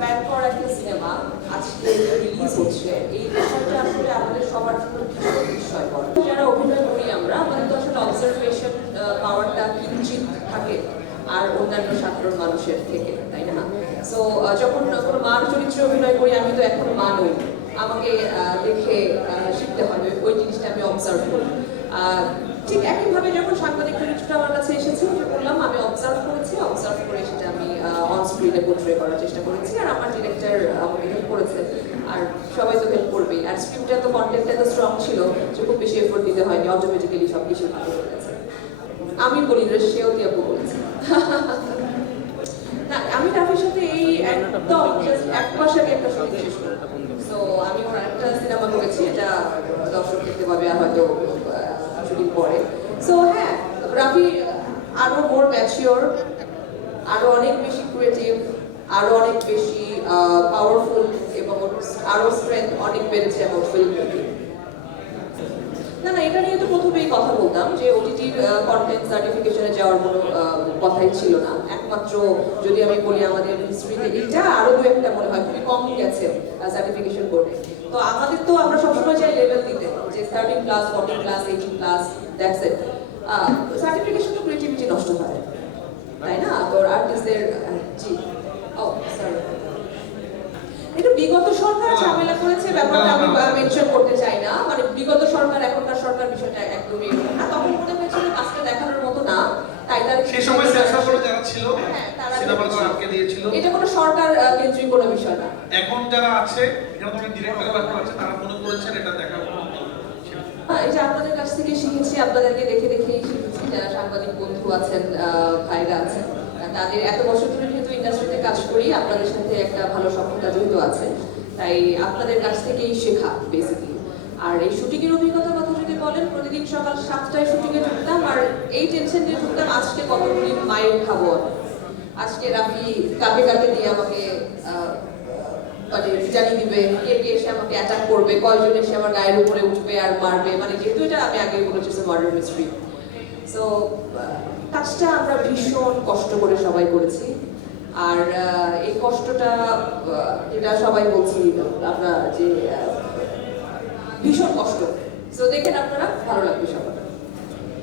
Ban করা একটা cinema আজকে রিলিজ হচ্ছে, এই বিষয়টা আসলে আমাদের সবার জন্য ভীষণ বিস্ময়কর। যারা অভিনয় করি আমরা, আমাদের তো আসলে অবজারভেশন পাওয়ারটা কিঞ্চিত থাকে আর অন্যান্য সাধারণ মানুষের থেকে, তাই না? সো যখন কোনো মার চরিত্রে অভিনয় করি, আমি তো এখন মা নই, আমাকে দেখে শিখতে হবে, ওই জিনিসটা আমি অবজার্ভ করি। ঠিক একইভাবে যখন সাংবাদিক চরিত্রটা আমার কাছে এসেছে, বললাম আমি অবজার্ভ করে সেটা আমি অন স্ক্রিনে পোর্ট্রে করার চেষ্টা করেছি, আর আমার ডিরেক্টর আমাকে হেল্প করেছে, আর সবাই তো হেল্প করবেই। আর স্ক্রিপ্টটা তো কন্টেন্টটা তো স্ট্রং ছিল, যে খুব বেশি এফোর্ট দিতে হয়নি, অটোমেটিক্যালি সব কিছু ভালো হয়ে গেছে। আমি বলি না, সেও দিয়ে বলেছে। না, আমি রাফির সাথে এই একদম এক মাস আগে একটা শুটিং শেষ করি। সো আমি ওর একটা সিনেমা করেছি, এটা দর্শক দেখতে পাবে আর হয়তো শুটিং পরে। সো হ্যাঁ, রাফি আরো মোর ম্যাচিওর, আরো অনেক বেশি ক্রিয়েটিভ, আরো অনেক বেশি পাওয়ারফুল, এবং আরো স্ট্রেংথ অনেক বেড়েছে আমার ফিল্ম মেকিং। না, এটা নিয়ে তো প্রথমেই কথা বলতাম যে ওটিটির কন্টেন্ট সার্টিফিকেশনে যাওয়ার কোনো কথাই ছিল না। একমাত্র যদি আমি বলি আমাদের হিস্ট্রিতে এটা আরো দু একটা মনে হয় খুবই কম গেছে সার্টিফিকেশন বোর্ডে। তো আমাদের তো আমরা সবসময় চাই লেভেল দিতে, যে 13+, 14+, 18+, দ্যাটস ইট। সার্টিফিকেশন তো ক্রিয়েটিভিটি নষ্ট হয়, তাই না? তো আর্টিস্টদের জি সরি, এটা বিগত সরকার ঝামেলা করেছে, ব্যাপারটা আমি মেনশন করতে চাই না। মানে বিগত সরকার, এখনকার সরকার বিষয়টা একদমই না। তখন মনে হয়েছিল কাজটা দেখানোর মতো না, তাই তার সেই সময় সেন্সর বোর্ডে যারা ছিল সিনেমাটা আটকে দিয়েছিল। এটা কোনো সরকার কেন্দ্রিক কোনো বিষয় না। এখন যারা আছে, এখানে অনেক ডিরেক্টর আছে, তারা মনে করেছেন এটা দেখা এই যে আপনাদের কাছ থেকে শিখেছি, আপনাদেরকে দেখে দেখেই শিখেছি, যারা সাংবাদিক বন্ধু আছেন, ভাইরা আছেন, তাদের এত বছর ধরে যেহেতু ইন্ডাস্ট্রিতে কাজ করি, আপনাদের সাথে একটা ভালো সক্ষমতা যেহেতু আছে, তাই আপনাদের কাছ থেকেই শেখা বেসিক্যালি। আর এই শুটিংয়ের অভিজ্ঞতার কথা যদি বলেন, প্রতিদিন সকাল 7টায় শুটিংয়ে ঢুকতাম, আর এই টেনশন নিয়ে ঢুকতাম আজকে কতগুলি মাইল খাবো, আজকে রাফি কাকে কাকে দিয়ে আমাকে মানে জানিয়ে দিবে, কে কে এসে আমাকে অ্যাটাক করবে, কয়জন এসে আমার গায়ের উপরে উঠবে আর মারবে, মানে যেহেতু এটা আমি আগে বলেছি মার্ডার মিস্ট্রি। সো কাজটা আমরা ভীষণ কষ্ট করে সবাই করেছি, আর এই কষ্টটা যেটা সবাই বলছি আমরা যে ভীষণ কষ্ট। সো দেখেন আপনারা, ভালো লাগবে সবার।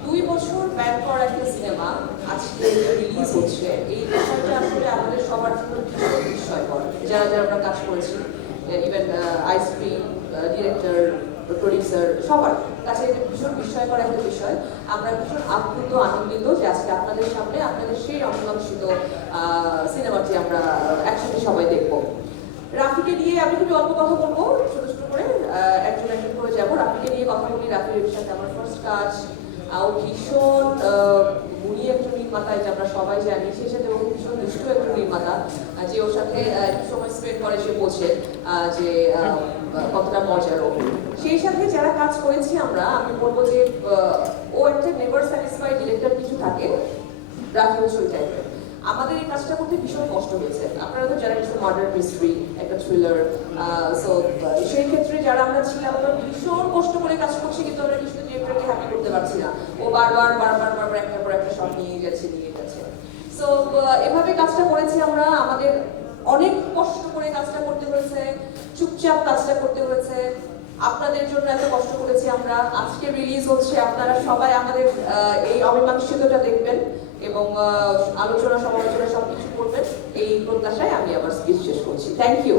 2 বছর ব্যান করা একটা সিনেমা আজকে রিলিজ হচ্ছে, এই বিষয়টা আসলে আমাদের সবার জন্য ভীষণ বিস্ময়কর, যারা যারা আমরা কাজ করেছি, ইভেন আইসক্রিম ডিরেক্টর, প্রডিউসার, সবার কাছে ভীষণ বিস্ময়কর একটা বিষয়। আমরা ভীষণ আপ্লুত, আনন্দিত যে আজকে আপনাদের সামনে আপনাদের সেই অমীমাংসিত সিনেমাটি আমরা একসাথে সবাই দেখব। রাফিকে নিয়ে আমি খুবই অল্প কথা বলবো, ছোট ছোট করে একজন একজন করে যাবো। রাফিকে নিয়ে কথা বলি, রাফির সাথে আমার ফার্স্ট কাজ, ও ভীষণ গুণী একজন নির্মাতা, এটা আমরা সবাই জানি। সেই সাথে ও ভীষণ দুষ্ট একজন নির্মাতা, যে ওর সাথে সময় স্পেন্ড করে সে বোঝে যে কতটা মজার ও। সেই সাথে যারা কাজ করেছি আমরা, আমি বলবো যে ও একটা নেভার স্যাটিসফাইড ডিরেক্টর কিছু থাকে, রাফি হচ্ছে ওই টাইপের। আমাদের এই কাজটা করতে ভীষণ কষ্ট হয়েছে। আপনারা তো জানেন একটা মার্ডার মিস্ট্রি, একটা থ্রিলার। সো সেই ক্ষেত্রে যারা আমরা ছিলাম, আমরা ভীষণ কষ্ট করে কাজ করছি, কিন্তু আমরা কিছু ডিরেক্টরকে হ্যাপি করতে পারছি না। ও বারবার একটার পর একটা শট নিয়ে যাচ্ছে। সো এভাবে কাজটা করেছি আমরা, আমাদের অনেক কষ্ট করে কাজটা করতে হয়েছে, চুপচাপ কাজটা করতে হয়েছে। আপনাদের জন্য এত কষ্ট করেছি আমরা। আজকে রিলিজ হচ্ছে, আপনারা সবাই আমাদের এই অমীমাংসিতটা দেখবেন এবং আলোচনা সমালোচনা সবকিছু করবেন, এই প্রত্যাশায় আমি আমার স্পিচ শেষ করছি। Thank you.